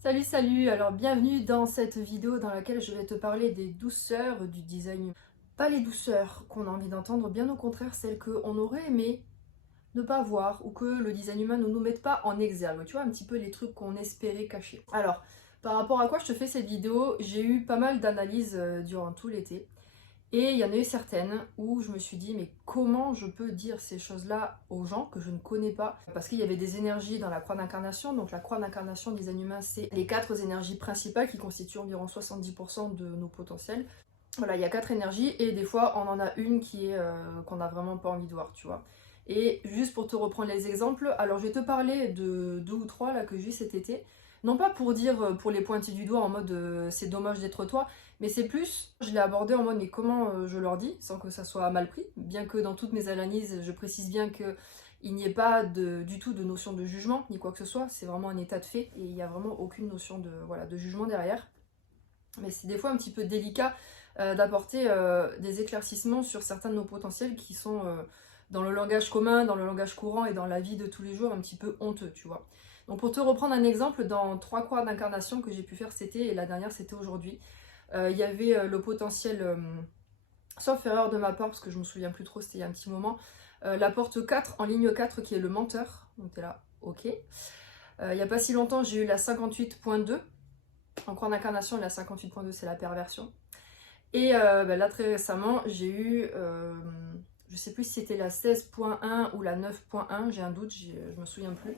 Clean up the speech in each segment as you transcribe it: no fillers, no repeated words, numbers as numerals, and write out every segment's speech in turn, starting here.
Salut, salut! Alors bienvenue dans cette vidéo dans laquelle je vais te parler des douceurs du design. Pas les douceurs qu'on a envie d'entendre, bien au contraire celles qu'on aurait aimé ne pas voir ou que le design humain ne nous mette pas en exergue. Tu vois, un petit peu les trucs qu'on espérait cacher. Alors, par rapport à quoi je te fais cette vidéo, j'ai eu pas mal d'analyses durant tout l'été. Et il y en a eu certaines où je me suis dit, mais comment je peux dire ces choses-là aux gens que je ne connais pas? Parce qu'il y avait des énergies dans la croix d'incarnation. Donc la croix d'incarnation des humains, c'est les quatre énergies principales qui constituent environ 70% de nos potentiels. Voilà, il y a quatre énergies et des fois on en a une qui est qu'on n'a vraiment pas envie de voir, tu vois. Et juste pour te reprendre les exemples, alors je vais te parler de deux ou trois là que j'ai eu cet été. Non pas pour dire, pour les pointer du doigt en mode c'est dommage d'être toi, mais c'est plus, je l'ai abordé en mode mais comment je leur dis sans que ça soit mal pris, bien que dans toutes mes analyses je précise bien que il n'y ait pas du tout de notion de jugement ni quoi que ce soit, c'est vraiment un état de fait et il n'y a vraiment aucune notion de, voilà, de jugement derrière. Mais c'est des fois un petit peu délicat d'apporter des éclaircissements sur certains de nos potentiels qui sont dans le langage commun, dans le langage courant et dans la vie de tous les jours un petit peu honteux, tu vois. Donc pour te reprendre un exemple, dans trois croix d'incarnation que j'ai pu faire cet été et la dernière c'était aujourd'hui, il y avait le potentiel, sauf erreur de ma part parce que je me souviens plus trop, c'était il y a un petit moment, la porte 4 en ligne 4 qui est le menteur, donc t'es là, ok. Il n'y a pas si longtemps j'ai eu la 58.2, en croix d'incarnation la 58.2 c'est la perversion. Et là très récemment j'ai eu, je sais plus si c'était la 16.1 ou la 9.1, j'ai un doute, je me souviens plus,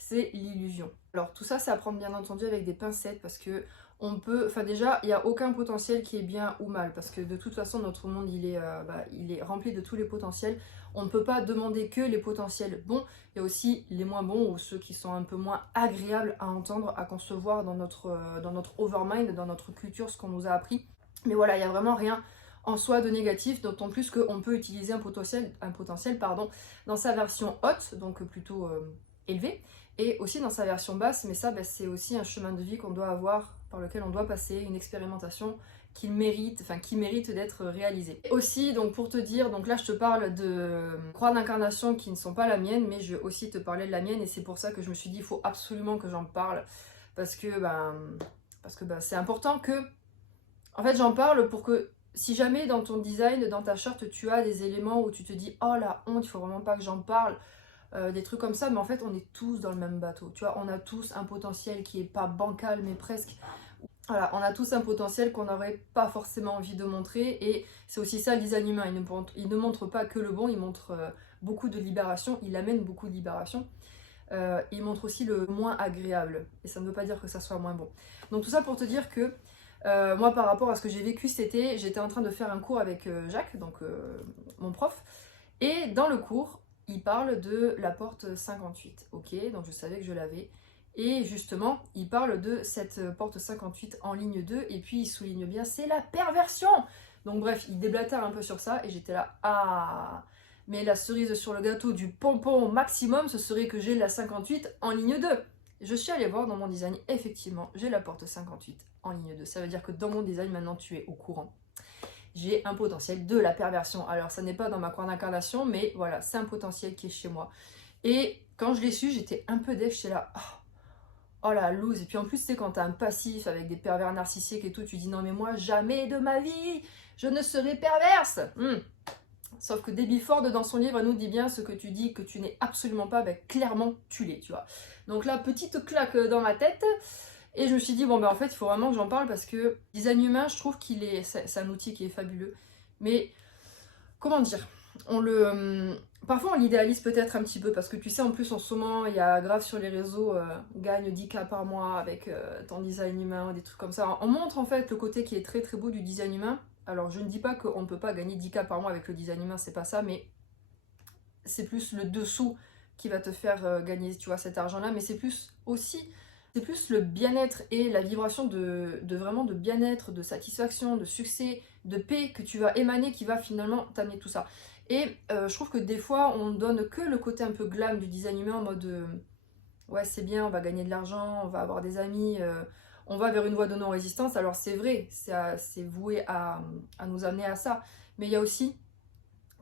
c'est l'illusion. Alors tout ça c'est à prendre bien entendu avec des pincettes parce que on peut, enfin déjà il n'y a aucun potentiel qui est bien ou mal parce que de toute façon notre monde il est rempli de tous les potentiels. On ne peut pas demander que les potentiels bons, il y a aussi les moins bons ou ceux qui sont un peu moins agréables à entendre, à concevoir dans notre overmind, dans notre culture, ce qu'on nous a appris. Mais voilà, il n'y a vraiment rien en soi de négatif, d'autant plus qu'on peut utiliser un potentiel pardon, dans sa version haute, donc plutôt élevée, et aussi dans sa version basse, mais ça c'est aussi un chemin de vie qu'on doit avoir, par lequel on doit passer, une expérimentation qui mérite d'être réalisée. Et aussi, donc pour te dire, donc là je te parle de croix d'incarnation qui ne sont pas la mienne, mais je vais aussi te parler de la mienne, et c'est pour ça que je me suis dit, il faut absolument que j'en parle, parce que c'est important que en fait, j'en parle pour que si jamais dans ton design, dans ta charte, tu as des éléments où tu te dis oh la honte, il faut vraiment pas que j'en parle, des trucs comme ça, mais en fait, on est tous dans le même bateau. Tu vois, on a tous un potentiel qui est pas bancal, mais presque. Voilà, on a tous un potentiel qu'on n'aurait pas forcément envie de montrer, et c'est aussi ça le design humain. Il ne montre pas que le bon, il montre beaucoup de libération, il amène beaucoup de libération. Il montre aussi le moins agréable, et ça ne veut pas dire que ça soit moins bon. Donc tout ça pour te dire que moi, par rapport à ce que j'ai vécu cet été, j'étais en train de faire un cours avec Jacques, donc mon prof, et dans le cours, il parle de la porte 58, ok, donc je savais que je l'avais, et justement, il parle de cette porte 58 en ligne 2, et puis il souligne bien, c'est la perversion. Donc bref, il déblatère un peu sur ça, et j'étais là, ah, mais la cerise sur le gâteau du pompon au maximum, ce serait que j'ai la 58 en ligne 2. Je suis allée voir dans mon design, effectivement, j'ai la porte 58 en ligne 2. Ça veut dire que dans mon design, maintenant, tu es au courant. J'ai un potentiel de la perversion. Alors, ça n'est pas dans ma croix d'incarnation, mais voilà, c'est un potentiel qui est chez moi. Et quand je l'ai su, j'étais un peu def, j'étais là, oh la loose. Et puis en plus, tu sais, quand t'as un passif avec des pervers narcissiques et tout, tu dis non, mais moi, jamais de ma vie, je ne serai perverse. Sauf que Debbie Ford, dans son livre, elle nous dit bien ce que tu dis que tu n'es absolument pas, ben, clairement, tu l'es, tu vois. Donc là, petite claque dans ma tête. Et je me suis dit, bon, ben en fait, il faut vraiment que j'en parle parce que design humain, je trouve qu'il est. C'est un outil qui est fabuleux. Mais, comment dire parfois, on l'idéalise peut-être un petit peu parce que tu sais, en plus, en ce moment, il y a grave sur les réseaux, gagne 10K par mois avec ton design humain, des trucs comme ça. On montre en fait le côté qui est très très beau du design humain. Alors, je ne dis pas qu'on ne peut pas gagner 10K par mois avec le design humain, c'est pas ça, mais c'est plus le dessous qui va te faire gagner, tu vois, cet argent-là, mais c'est plus aussi, c'est plus le bien-être et la vibration de vraiment de bien-être, de satisfaction, de succès, de paix que tu vas émaner qui va finalement t'amener tout ça. Et je trouve que des fois, on donne que le côté un peu glam du design humain en mode ouais, c'est bien, on va gagner de l'argent, on va avoir des amis, on va vers une voie de non-résistance. Alors c'est vrai, c'est voué à nous amener à ça, mais il y a aussi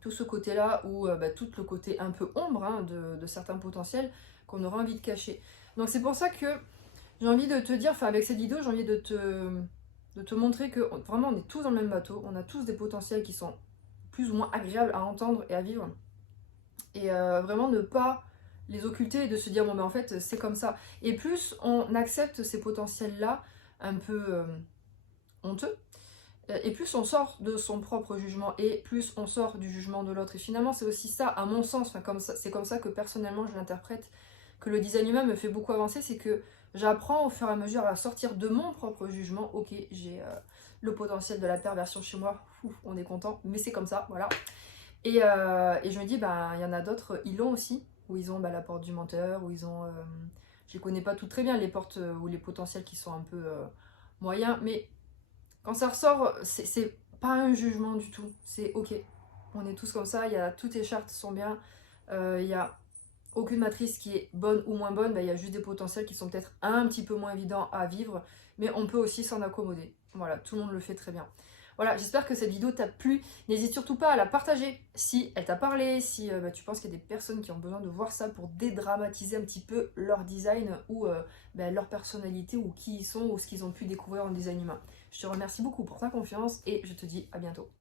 tout ce côté-là ou tout le côté un peu ombre, hein, de certains potentiels qu'on aura envie de cacher. Donc c'est pour ça que j'ai envie de te dire, enfin avec cette vidéo, j'ai envie de te montrer que vraiment on est tous dans le même bateau, on a tous des potentiels qui sont plus ou moins agréables à entendre et à vivre. Et vraiment ne pas les occulter et de se dire bon ben en fait c'est comme ça. Et plus on accepte ces potentiels-là un peu honteux, et plus on sort de son propre jugement et plus on sort du jugement de l'autre. Et finalement c'est aussi ça, à mon sens, enfin, c'est comme ça que personnellement je l'interprète, que le design humain me fait beaucoup avancer, c'est que j'apprends au fur et à mesure à sortir de mon propre jugement. Ok, j'ai le potentiel de la perversion chez moi, ouf, on est content, mais c'est comme ça, voilà. Et je me dis, bah, il y en a d'autres, ils l'ont aussi, où ils ont bah, la porte du menteur, où ils ont... je les connais pas toutes très bien, les portes ou les potentiels qui sont un peu moyens, mais quand ça ressort, c'est pas un jugement du tout, c'est ok. On est tous comme ça, toutes les chartes sont bien, il y a aucune matrice qui est bonne ou moins bonne, bah, il y a juste des potentiels qui sont peut-être un petit peu moins évidents à vivre, mais on peut aussi s'en accommoder. Voilà, tout le monde le fait très bien. Voilà, j'espère que cette vidéo t'a plu. N'hésite surtout pas à la partager si elle t'a parlé, si bah, tu penses qu'il y a des personnes qui ont besoin de voir ça pour dédramatiser un petit peu leur design ou bah, leur personnalité ou qui ils sont ou ce qu'ils ont pu découvrir en design humain. Je te remercie beaucoup pour ta confiance et je te dis à bientôt.